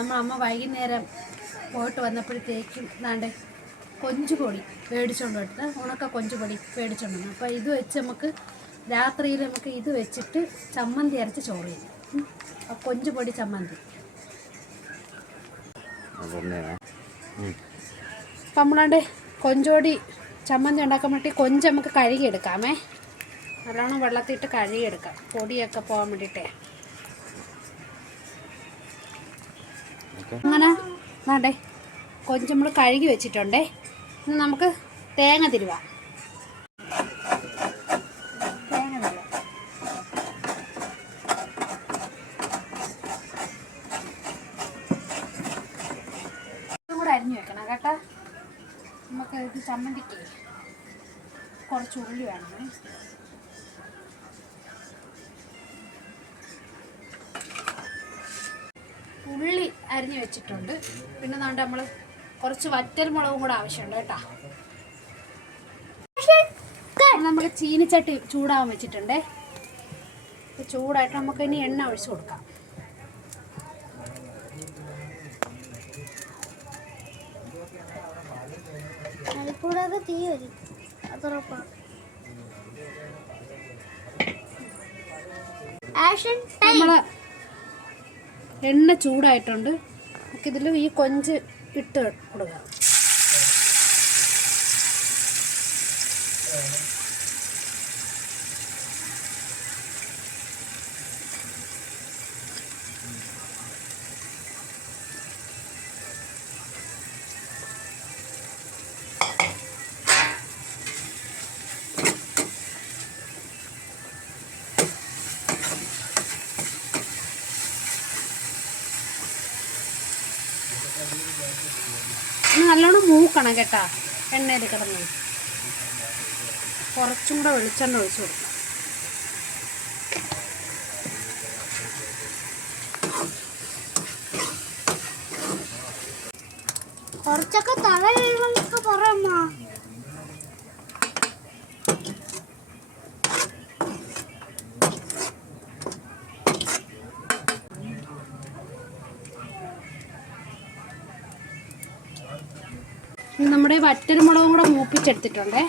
അമ്മ വൈകുന്നേരം പോയിട്ട് വന്നപ്പോഴത്തേക്കും ദാണ്ടെ കൊഞ്ചുപൊടി മേടിച്ചുകൊണ്ട് വന്നിട്ട് ഉണക്ക കൊഞ്ചുപൊടി മേടിച്ചുകൊണ്ട് വന്നു. അപ്പോൾ ഇത് വെച്ച് നമുക്ക് രാത്രിയിൽ നമുക്ക് ഇത് വെച്ചിട്ട് ചമ്മന്തി അരച്ച് ചോറ് ചെയ്യും. കൊഞ്ചുപൊടി ചമ്മന്തി. അപ്പം നമ്മളാണ്ട് കൊഞ്ചുപൊടി ചമ്മന്തി ഉണ്ടാക്കാൻ വേണ്ടി കൊഞ്ച് നമുക്ക് കഴുകിയെടുക്കാമേ. നല്ലോണം വെള്ളത്തിട്ട് കഴുകിയെടുക്കാം, പൊടിയൊക്കെ പോകാൻ വേണ്ടിയിട്ടേ. അങ്ങനെ വേണ്ടേ കൊഞ്ച് നമ്മൾ കഴുകി വെച്ചിട്ടുണ്ടേ. ഇനി നമുക്ക് തേങ്ങ തിരുവാം. ഇതും കൂടെ അരിഞ്ഞു വെക്കണം കേട്ടോ. നമുക്ക് ഇത് ചമ്മന്തിക്ക് കുറച്ച് ഉള്ളി വേണമേ. ഉള്ളി അരിഞ്ഞ് വെച്ചിട്ടുണ്ട്. പിന്നെ അതുകൊണ്ട് നമ്മൾ കുറച്ച് വറ്റൽ മുളകും കൂടെ ആവശ്യമുണ്ട് കേട്ടോ. നമ്മൾ ചീനിച്ചട്ടി ചൂടാവാൻ വെച്ചിട്ടുണ്ടേ. ചൂടായിട്ട് നമുക്ക് ഇനി എണ്ണ ഒഴിച്ച് കൊടുക്കാം. നമ്മള് എണ്ണ ചൂടായിട്ടുണ്ട്. നമുക്കിതിൽ ഈ കൊഞ്ച് ഇട്ട് കൊടുക്കാം. നല്ലോണം മൂക്കണം കേട്ടാ. എണ്ണയിൽ കിടന്ന് കുറച്ചും കൂടെ വെളിച്ചെണ്ണ ഒഴിച്ച് കൊടുക്കണം. കുറച്ചൊക്കെ തല കഴിവൊക്കെ പറയമ്മ. നമ്മുടെ വറ്റൽ മുളകും കൂടെ മൂപ്പിച്ചെടുത്തിട്ടുണ്ടേ.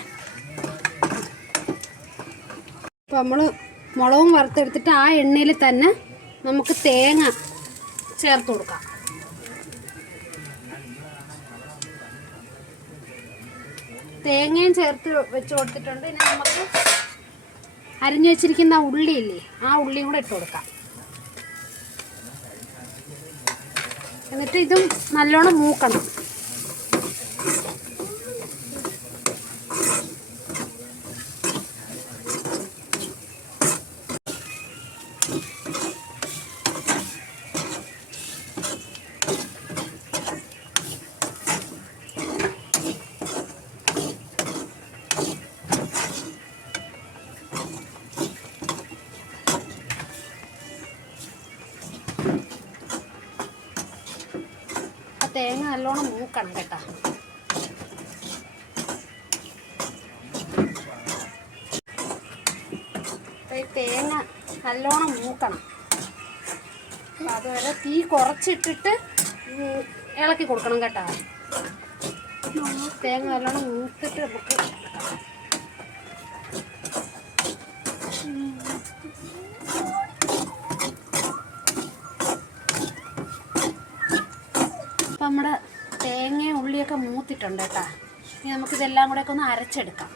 അപ്പോൾ നമ്മൾ മുളകും വറുത്തെടുത്തിട്ട് ആ എണ്ണയിൽ തന്നെ നമുക്ക് തേങ്ങ ചേർത്ത് കൊടുക്കാം. തേങ്ങയും ചേർത്ത് വെച്ച് കൊടുത്തിട്ടുണ്ട്. ഇനി നമുക്ക് അരിഞ്ഞു വെച്ചിരിക്കുന്ന ഉള്ളിയില്ലേ, ആ ഉള്ളിയും കൂടെ ഇട്ട് കൊടുക്കാം. എന്നിട്ട് ഇതും നല്ലോണം മൂക്കണം. തേങ്ങ നല്ലോണം മൂക്കണം കേട്ടോ. ഈ തേങ്ങ നല്ലോണം മൂക്കണം. അപ്പം അതുവരെ തീ കുറച്ചിട്ടിട്ട് ഇളക്കി കൊടുക്കണം കേട്ടോ. തേങ്ങ നല്ലോണം മൂത്തിട്ട് നമുക്ക് അപ്പം നമ്മുടെ തേങ്ങയും ഉള്ളിയൊക്കെ മൂത്തിട്ടുണ്ട് കേട്ടോ. ഇനി നമുക്കിതെല്ലാം കൂടെയൊക്കെ ഒന്ന് അരച്ചെടുക്കാം.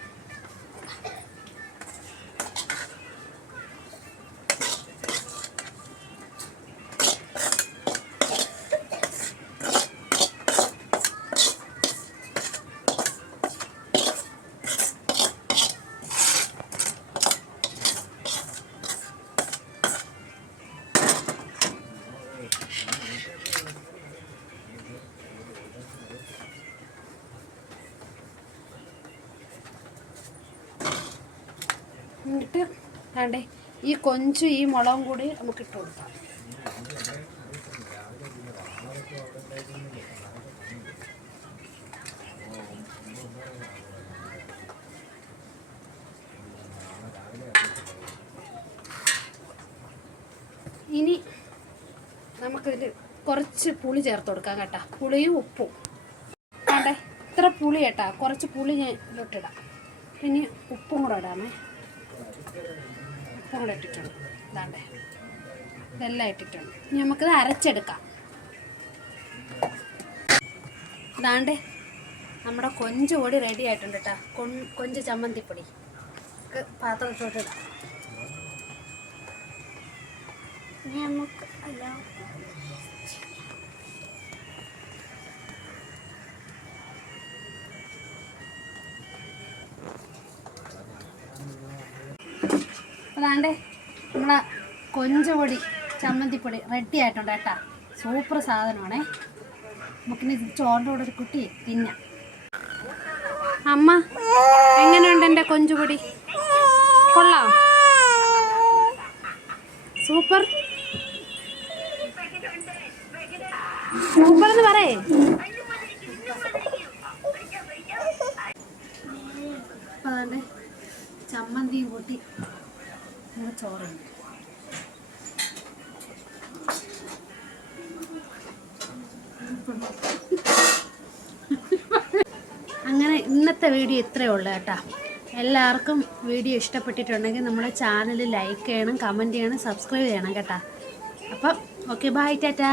എന്നിട്ട് വേണ്ടേ ഈ കൊഞ്ചും ഈ മുളകും കൂടി നമുക്ക് ഇട്ട് കൊടുക്കാം. ഇനി നമുക്കിതിൽ കുറച്ച് പുളി ചേർത്ത് കൊടുക്കാം കേട്ടോ, പുളിയും ഉപ്പും. വേണ്ടേ ഇത്ര പുളി കേട്ടാ, കുറച്ച് പുളി ഞാൻ ഇട്ടിടാം. ഇനി ഉപ്പും കൂടെ ഇടാമേ. ഉപ്പും കൂടെ ഇട്ടിട്ടുണ്ട്. ഇതാണ്ടേ ഇതെല്ലാം ഇട്ടിട്ടുണ്ട്. ഇനി നമുക്കിത് അരച്ചെടുക്കാം. ഇതാണ്ടേ നമ്മുടെ കൊഞ്ച് പൊടി റെഡി ആയിട്ടുണ്ട് കേട്ടോ. കൊഞ്ച് ചമ്മന്തിപ്പൊടി പാത്രം ഇട്ടോട്ടിടാം. ഇനി നമുക്ക് അതാണ്ടേ നമ്മളെ കൊഞ്ചുപൊടി ചമ്മന്തിപ്പൊടി റെഡി ആയിട്ടുണ്ട് കേട്ടോ. സൂപ്പർ സാധനമാണേ. നമുക്കിനി ചോറിൻ്റെ കൂടെ ഒരു കുട്ടി തിന്നാം. അമ്മ എങ്ങനെയുണ്ട് എൻ്റെ കൊഞ്ചുപൊടി? കൊള്ളാം, സൂപ്പർ സൂപ്പർ എന്ന് പറയേ. അതാണ്ട് ചമ്മന്തിയും കൂട്ടി ചോറുണ്ട്. അങ്ങനെ ഇന്നത്തെ വീഡിയോ ഇത്രയേ ഉള്ളൂ കേട്ടോ. എല്ലാവർക്കും വീഡിയോ ഇഷ്ടപ്പെട്ടിട്ടുണ്ടെങ്കിൽ നമ്മുടെ ചാനൽ ലൈക്ക് ചെയ്യണം, കമൻറ്റ് ചെയ്യണം, സബ്സ്ക്രൈബ് ചെയ്യണം കേട്ടോ. അപ്പം ഓക്കെ, ബൈ, ടാറ്റാ.